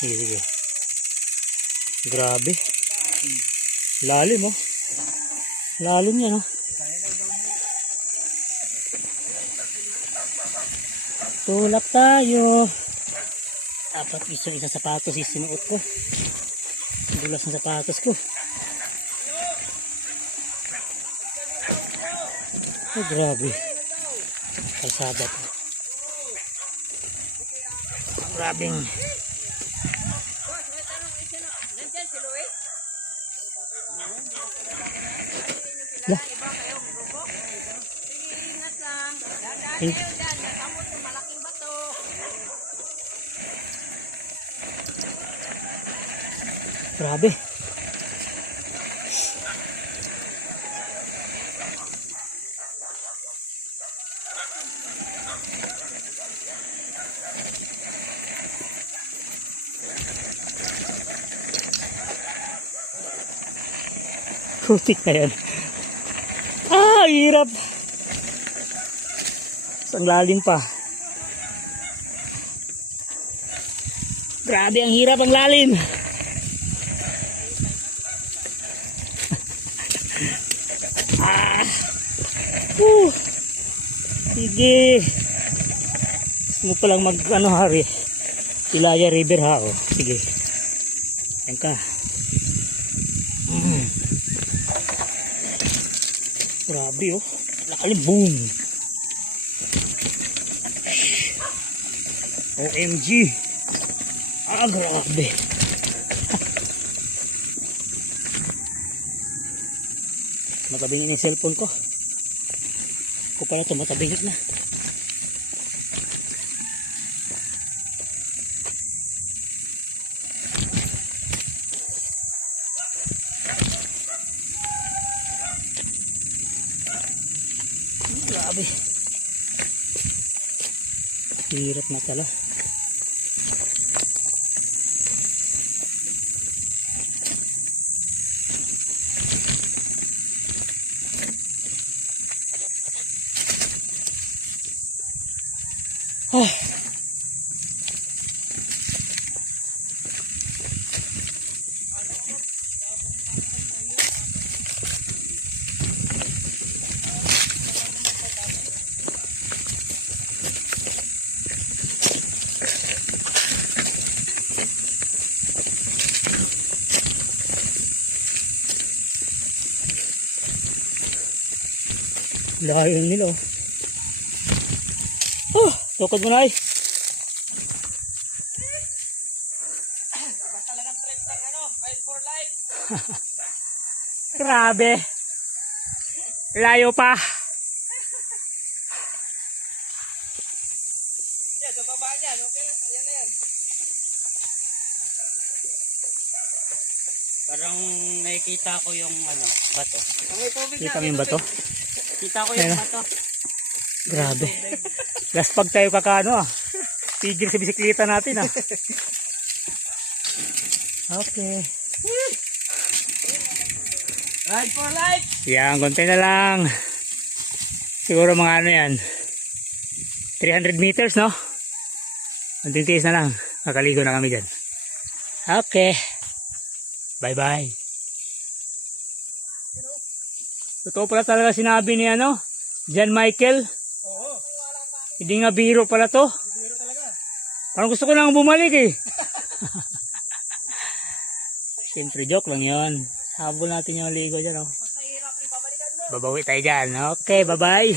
Sige, sige. Grabe. Lalim oh. Lalim yan oh. Tulak tayo. Dapat isa sapatos isinuot ko. Dulas ng sapatos ko. Oh, grabe. Kalsada to. Grabing. Lah. Grabe. Putik na yan. Ah, hirap. Ang lalim pa. Grabe, ang hirap, ang lalim. Sige. Gusto mo palang mag ano hari. Ilaya River ha oh. Sige. Yan ka. Grabe oh. Lalim boom. OMG. Ah, grabe. Matabingin yung cellphone ko. Ako pala ito matabingit na. Grabe. Hirap na tala. Oh. Layo nila oh. Oh, tukod mo na ay. Talagang trip ng ano, Fight for Life. Grabe. Layo pa. Yan, sa baba dyan. Okay na, yan na yan. Parang nakikita ko yung ano, bato. Kita mo yung bato? Kita ko yung bato. Grabe. Gaspag tayo kakano ah. Tigil sa bisikleta natin ah. Okay. Ride for life. Yan, konti na lang. Siguro mga ano yan. 300 meters no? Konting tiis na lang. Kakaligo na kami dyan. Okay. Bye bye. Totoo pala talaga sinabi ni ano, John Michael. Oo. Hindi nga biro pala to. Biro talaga. Parang gusto ko lang bumalik eh. Siyempre joke lang yon. Habol natin yung ligo dyan oh. Mas mahirap yung babalikan mo. Babawi tayo dyan. Okay, bye bye.